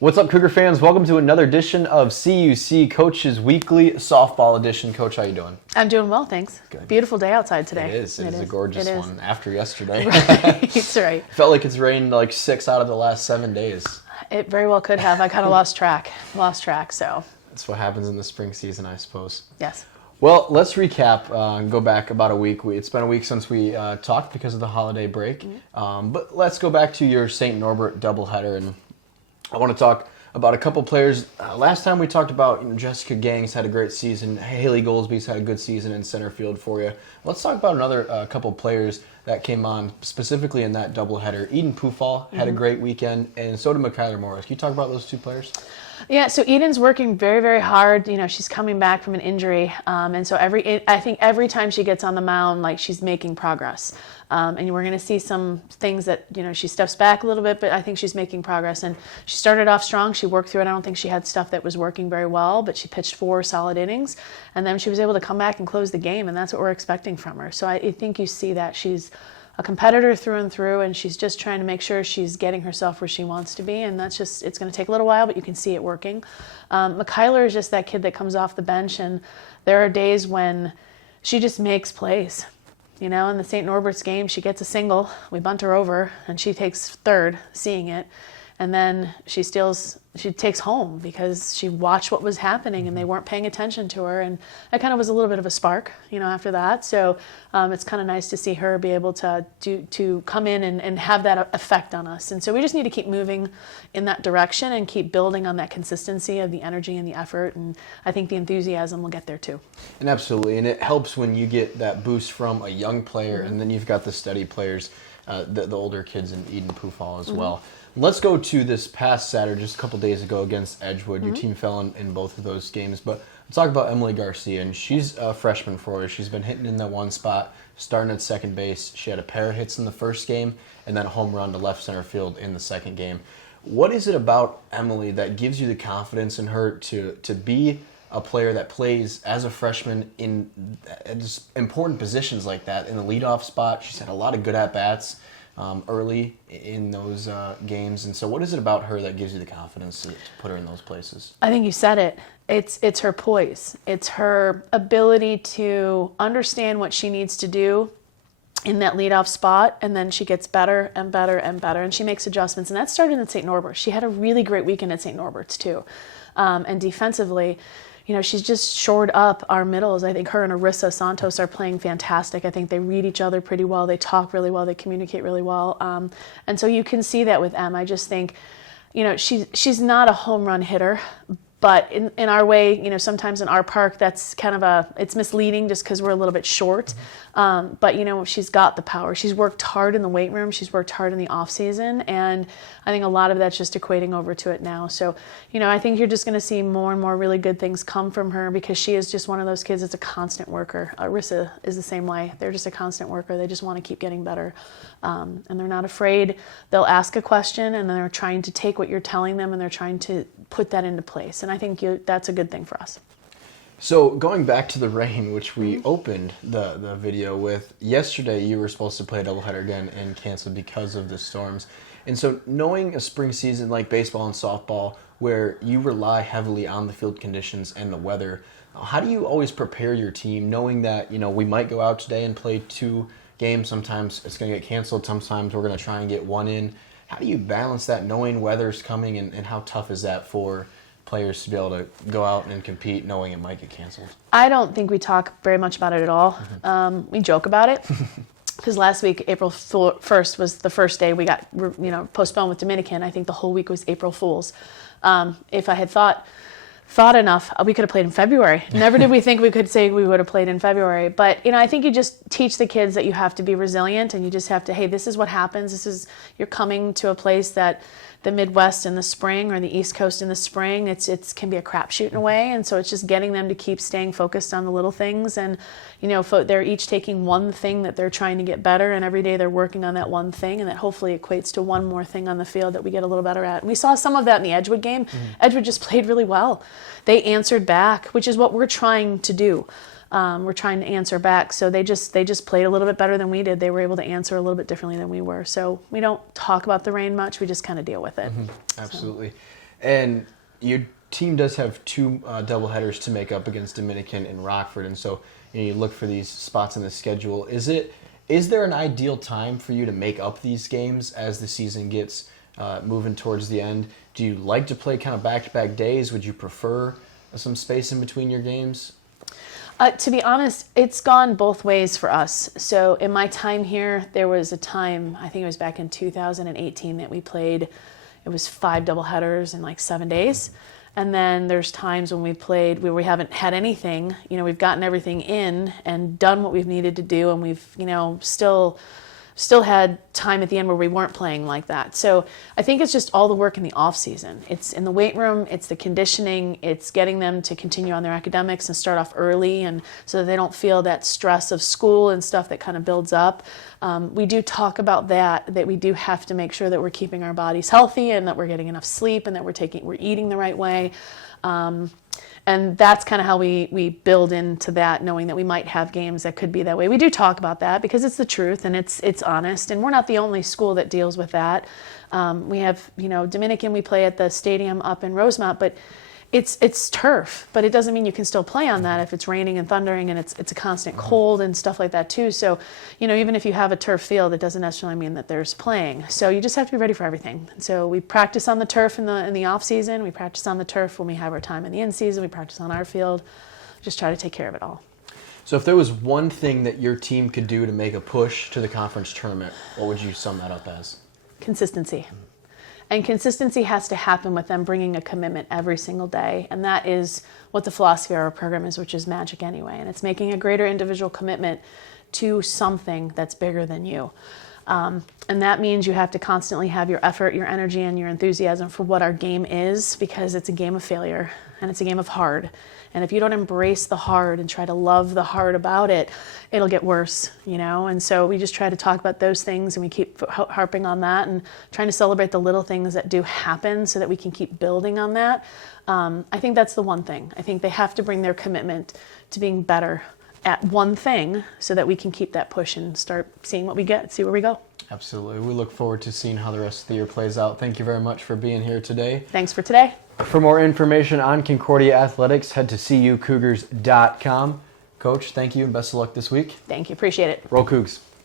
What's up, Cougar fans? Welcome to another edition of CUC Coaches Weekly Softball Edition. Coach, how you doing? I'm doing well, thanks. Good. Beautiful day outside today. It is a gorgeous one after yesterday. That's right. Felt like it's rained like 6 out of the last 7 days. It very well could have. I kind of lost track, so. That's what happens in the spring season, I suppose. Yes. Well, let's recap and go back about a week. It's been a week since we talked because of the holiday break. But let's go back to your St. Norbert doubleheader, and I want to talk about a couple players. Last time we talked about Jessica Gangs had a great season. Haley Goldsby's had a good season in center field for you. Let's talk about another couple players that came on specifically in that doubleheader. Eden Pufall had a great weekend, and so did Michaela Morris. Can you talk about those two players? Yeah, so Eden's working very, very hard. You know, she's coming back from an injury, and so I think every time she gets on the mound, like, she's making progress. And we're going to see some things that, she steps back a little bit, but I think she's making progress. And she started off strong. She worked through it. I don't think she had stuff that was working very well, but she pitched 4 solid innings. And then she was able to come back and close the game, and that's what we're expecting from her. So I think you see that she's a competitor through and through, and she's just trying to make sure she's getting herself where she wants to be, and it's going to take a little while, but you can see it working. Michaela is just that kid that comes off the bench, and there are days when she just makes plays. In the St. Norbert's game, she gets a single, we bunt her over, and she takes third, seeing it, and then she takes home because she watched what was happening and they weren't paying attention to her, and that kind of was a little bit of a spark, after that. So it's kind of nice to see her be able to come in and have that effect on us. And so we just need to keep moving in that direction and keep building on that consistency of the energy and the effort, and I think the enthusiasm will get there too. And absolutely, and it helps when you get that boost from a young player, and then you've got the steady players, the older kids in Eden Pufall as well. Let's go to this past Saturday, just a couple days ago against Edgewood. Your team fell in both of those games, but let's talk about Emily Garcia, and she's a freshman for her. She's been hitting in that one spot, starting at second base. She had a pair of hits in the first game, and then a home run to left center field in the second game. What is it about Emily that gives you the confidence in her to be a player that plays as a freshman in just important positions like that, in the leadoff spot? She's had a lot of good at-bats early in those games, and so what is it about her that gives you the confidence to put her in those places? I think you said it. It's her poise. It's her ability to understand what she needs to do in that leadoff spot, and then she gets better and better and better, and she makes adjustments. And that started at St. Norbert's. She had a really great weekend at St. Norbert's too, and defensively, she's just shored up our middles. I think her and Arissa Santos are playing fantastic. I think they read each other pretty well. They talk really well. They communicate really well. And so you can see that with Em. I just think, she's not a home run hitter, but in our way, sometimes in our park, that's kind of it's misleading just because we're a little bit short. But, she's got the power. She's worked hard in the weight room. She's worked hard in the off season. And I think a lot of that's just equating over to it now. So, I think you're just going to see more and more really good things come from her because she is just one of those kids that's a constant worker. Arissa is the same way. They're just a constant worker. They just want to keep getting better. And they're not afraid. They'll ask a question and they're trying to take what you're telling them and they're trying to put that into place. And I think that's a good thing for us. So going back to the rain, which we opened the video with, yesterday you were supposed to play a doubleheader again and canceled because of the storms. And so knowing a spring season like baseball and softball where you rely heavily on the field conditions and the weather, how do you always prepare your team knowing that, we might go out today and play 2 games, sometimes it's going to get canceled, sometimes we're going to try and get 1 in. How do you balance that knowing weather's coming, and how tough is that for players to be able to go out and compete knowing it might get canceled? I don't think we talk very much about it at all. We joke about it because last week, April 1st was the first day we got postponed with Dominican. I think the whole week was April Fool's. If I had thought enough, we could have played in February. Never did we think we could say we would have played in February. But, I think you just teach the kids that you have to be resilient and you just have to, hey, this is what happens. You're coming to a place that the Midwest in the spring or the East Coast in the spring, it can be a crapshoot in a way. And so it's just getting them to keep staying focused on the little things. And, they're each taking one thing that they're trying to get better. And every day they're working on that one thing. And that hopefully equates to one more thing on the field that we get a little better at. And we saw some of that in the Edgewood game. Edgewood just played really well. They answered back, which is what we're trying to do. We're trying to answer back. So they just played a little bit better than we did. They were able to answer a little bit differently than we were. So we don't talk about the rain much. We just kind of deal with it. Absolutely. And your team does have two doubleheaders to make up against Dominican and Rockford, and so you look for these spots in the schedule. Is there an ideal time for you to make up these games as the season gets moving towards the end? Do you like to play kind of back-to-back days? Would you prefer some space in between your games? To be honest, it's gone both ways for us. So in my time here, there was a time, I think it was back in 2018, that we played, it was 5 doubleheaders in like 7 days. And then there's times when we played where we haven't had anything, we've gotten everything in and done what we've needed to do, and we've, still had time at the end where we weren't playing like that. So I think it's just all the work in the off season. It's in the weight room, it's the conditioning, it's getting them to continue on their academics and start off early, and so that they don't feel that stress of school and stuff that kind of builds up. We do talk about that we do have to make sure that we're keeping our bodies healthy and that we're getting enough sleep and that we're eating the right way. And that's kind of how we build into that, knowing that we might have games that could be that way. We do talk about that because it's the truth and it's honest. And we're not the only school that deals with that. We have, Dominican, we play at the stadium up in Rosemount, but it's turf. But it doesn't mean you can still play on that if it's raining and thundering and it's a constant cold and stuff like that too. So, even if you have a turf field, it doesn't necessarily mean that there's playing. So you just have to be ready for everything. So we practice on the turf in the off season. We practice on the turf when we have our time in the in season. We practice on our field. Just try to take care of it all. So if there was one thing that your team could do to make a push to the conference tournament, what would you sum that up as? Consistency. And consistency has to happen with them bringing a commitment every single day. And that is what the philosophy of our program is, which is magic anyway. And it's making a greater individual commitment to something that's bigger than you. And that means you have to constantly have your effort, your energy, and your enthusiasm for what our game is, because it's a game of failure and it's a game of hard. And if you don't embrace the hard and try to love the hard about it, it'll get worse, And so we just try to talk about those things, and we keep harping on that and trying to celebrate the little things that do happen so that we can keep building on that. I think that's the one thing. I think they have to bring their commitment to being better at one thing so that we can keep that push and start seeing what we get, see where we go. Absolutely. We look forward to seeing how the rest of the year plays out. Thank you very much for being here today. Thanks for today. For more information on Concordia Athletics, head to cucougars.com. Coach, thank you and best of luck this week. Thank you. Appreciate it. Roll Cougs.